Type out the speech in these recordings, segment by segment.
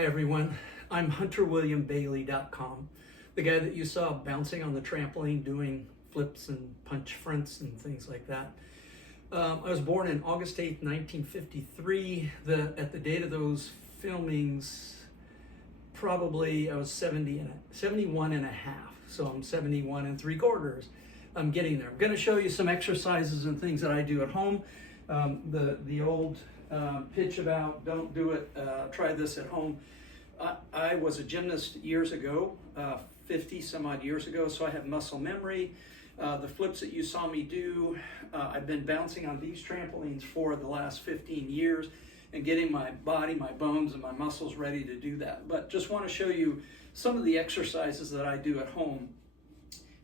Hi everyone, I'm HunterWilliamBailey.com, the guy that you saw bouncing on the trampoline doing flips and punch fronts and things like that. I was born in August 8th, 1953. At the date of those filmings, probably I was 71 and a half, so I'm 71 and 3/4. I'm getting there. I'm going to show you some exercises and things that I do at home. The old pitch about don't do it, try this at home. I was a gymnast years ago, 50 some odd years ago, so I have muscle memory. The flips that you saw me do, I've been bouncing on these trampolines for the last 15 years and getting my body, my bones, and my muscles ready to do that. But just want to show you some of the exercises that I do at home.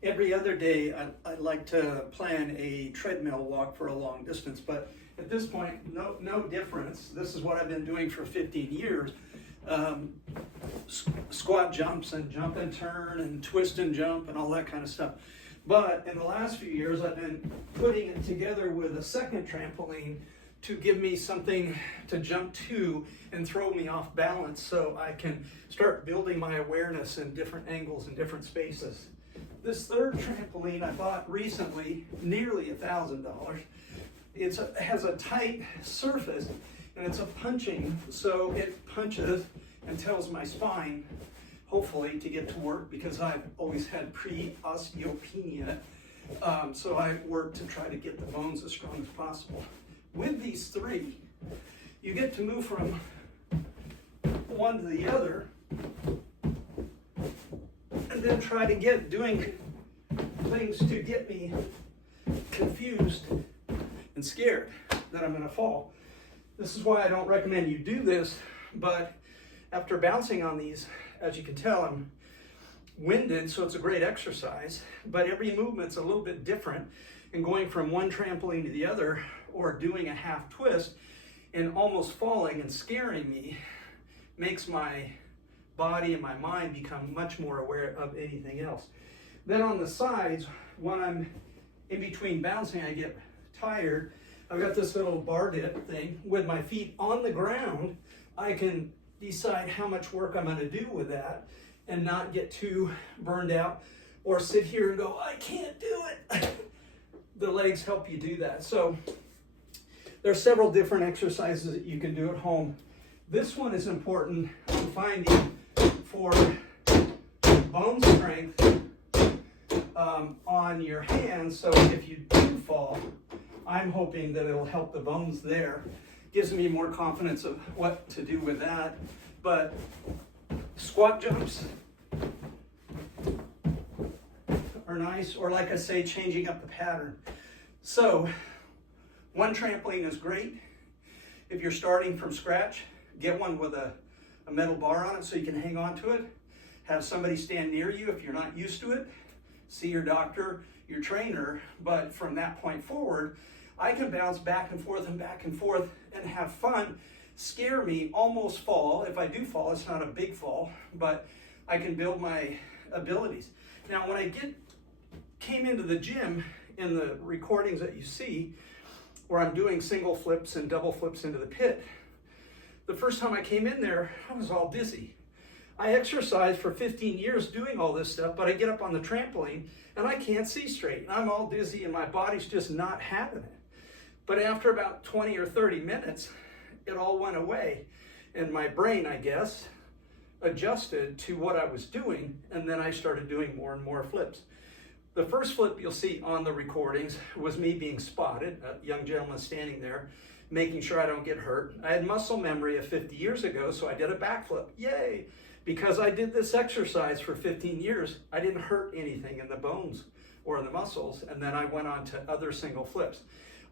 Every other day, I like to plan a treadmill walk for a long distance, but at this point, no difference. This is what I've been doing for 15 years. Squat jumps and jump and turn and twist and jump and all that kind of stuff. But in the last few years, I've been putting it together with a second trampoline to give me something to jump to and throw me off balance so I can start building my awareness in different angles and different spaces. This third trampoline I bought recently, nearly $1,000. It has a tight surface and it's a punching, so it punches and tells my spine, hopefully, to get to work because I've always had pre-osteopenia. So I work to try to get the bones as strong as possible. With these three, you get to move from one to the other and then try to doing things to get me confused and scared that I'm going to fall. This is why I don't recommend you do this, but after bouncing on these, as you can tell, I'm winded, so it's a great exercise, but every movement's a little bit different, and going from one trampoline to the other or doing a half twist and almost falling and scaring me makes my body and my mind become much more aware of anything else. Then on the sides, when I'm in between bouncing, I get tired. I've got this little bar dip thing. With my feet on the ground, I can decide how much work I'm going to do with that and not get too burned out or sit here and go, I can't do it. The legs help you do that. So there are several different exercises that you can do at home. This one is important, I'm finding, for bone strength on your hands. So if you do fall, I'm hoping that it'll help the bones there. Gives me more confidence of what to do with that. But squat jumps are nice, or like I say, changing up the pattern. So one trampoline is great. If you're starting from scratch, get one with a metal bar on it so you can hang on to it. Have somebody stand near you if you're not used to it. See your doctor, your trainer, but from that point forward, I can bounce back and forth and have fun, scare me, almost fall. If I do fall, it's not a big fall, but I can build my abilities. Now, when I came into the gym in the recordings that you see, where I'm doing single flips and double flips into the pit, the first time I came in there, I was all dizzy. I exercised for 15 years doing all this stuff, but I get up on the trampoline and I can't see straight. I'm all dizzy and my body's just not having it. But after about 20 or 30 minutes, it all went away. And my brain, I guess, adjusted to what I was doing, and then I started doing more and more flips. The first flip you'll see on the recordings was me being spotted, a young gentleman standing there, making sure I don't get hurt. I had muscle memory of 50 years ago, so I did a backflip. Yay! Because I did this exercise for 15 years, I didn't hurt anything in the bones or in the muscles, and then I went on to other single flips.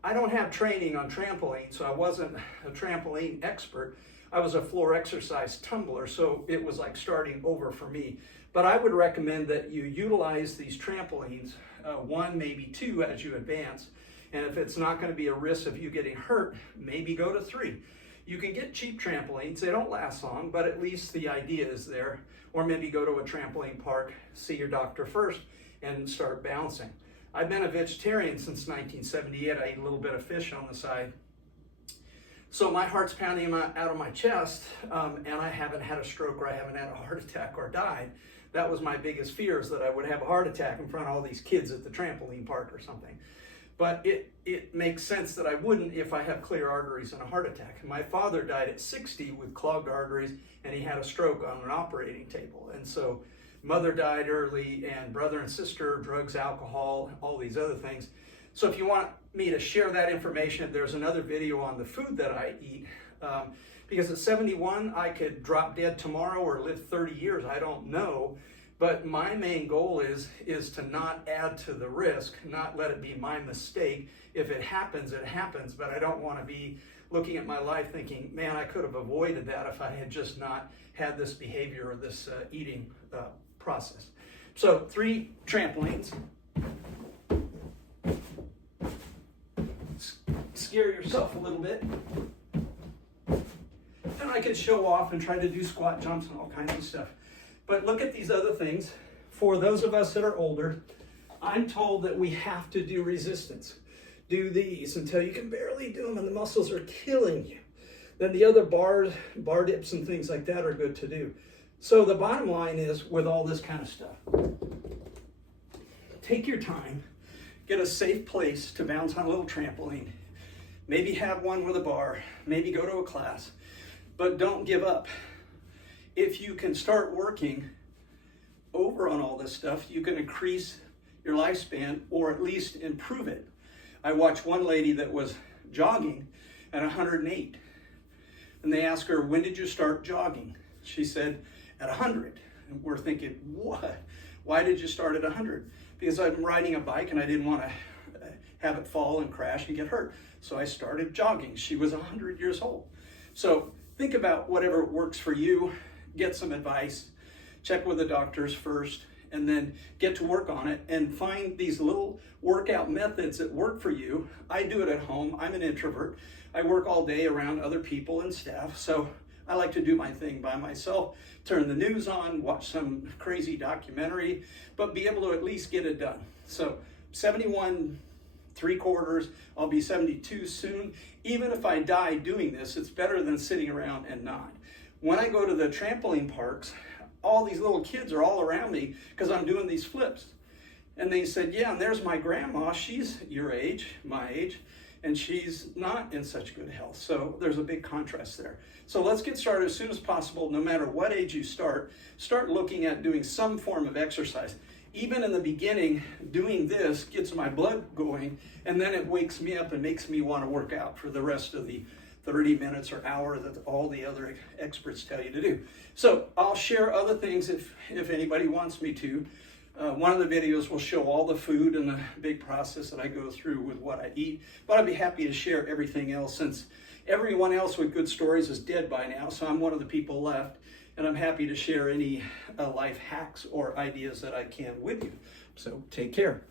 I don't have training on trampoline, so I wasn't a trampoline expert. I was a floor exercise tumbler, so it was like starting over for me. But I would recommend that you utilize these trampolines, one, maybe two as you advance. And if it's not going to be a risk of you getting hurt, maybe go to 3. You can get cheap trampolines. They don't last long, but at least the idea is there. Or maybe go to a trampoline park, see your doctor first, and start bouncing. I've been a vegetarian since 1978. I eat a little bit of fish on the side. So my heart's pounding out of my chest, and I haven't had a stroke or I haven't had a heart attack or died. That was my biggest fear, is that I would have a heart attack in front of all these kids at the trampoline park or something. But it makes sense that I wouldn't if I have clear arteries and a heart attack. My father died at 60 with clogged arteries, and he had a stroke on an operating table. And so mother died early, and brother and sister, drugs, alcohol, all these other things. So if you want me to share that information, there's another video on the food that I eat. Because at 71, I could drop dead tomorrow or live 30 years, I don't know. But my main goal is to not add to the risk, not let it be my mistake. If it happens, it happens, but I don't want to be looking at my life thinking, man, I could have avoided that if I had just not had this behavior or this eating process. So 3 trampolines. Scare yourself a little bit. And I could show off and try to do squat jumps and all kinds of stuff. But look at these other things. For those of us that are older, I'm told that we have to do resistance. Do these until you can barely do them and the muscles are killing you. Then the other bar dips and things like that are good to do. So the bottom line is, with all this kind of stuff, take your time, get a safe place to bounce on a little trampoline. Maybe have one with a bar, maybe go to a class, but don't give up. If you can start working over on all this stuff, you can increase your lifespan or at least improve it. I watched one lady that was jogging at 108, and they asked her, when did you start jogging? She said, at 100. And we're thinking, what? Why did you start at 100? Because I'm riding a bike and I didn't want to have it fall and crash and get hurt. So I started jogging. She was 100 years old. So think about whatever works for you, get some advice, check with the doctors first, and then get to work on it and find these little workout methods that work for you. I do it at home. I'm an introvert. I work all day around other people and staff, so I like to do my thing by myself, turn the news on, watch some crazy documentary, but be able to at least get it done. So 71 3/4, I'll be 72 soon. Even if I die doing this, it's better than sitting around and not. When I go to the trampoline parks, all these little kids are all around me because I'm doing these flips. And they said, yeah, and there's my grandma. She's your age, my age, and she's not in such good health. So there's a big contrast there. So let's get started as soon as possible. No matter what age you start looking at doing some form of exercise. Even in the beginning, doing this gets my blood going, and then it wakes me up and makes me want to work out for the rest of the 30 minutes or hour that all the other experts tell you to do. So I'll share other things if anybody wants me to. One of the videos will show all the food and the big process that I go through with what I eat, but I'd be happy to share everything else, since everyone else with good stories is dead by now, so I'm one of the people left, and I'm happy to share any life hacks or ideas that I can with you. So take care.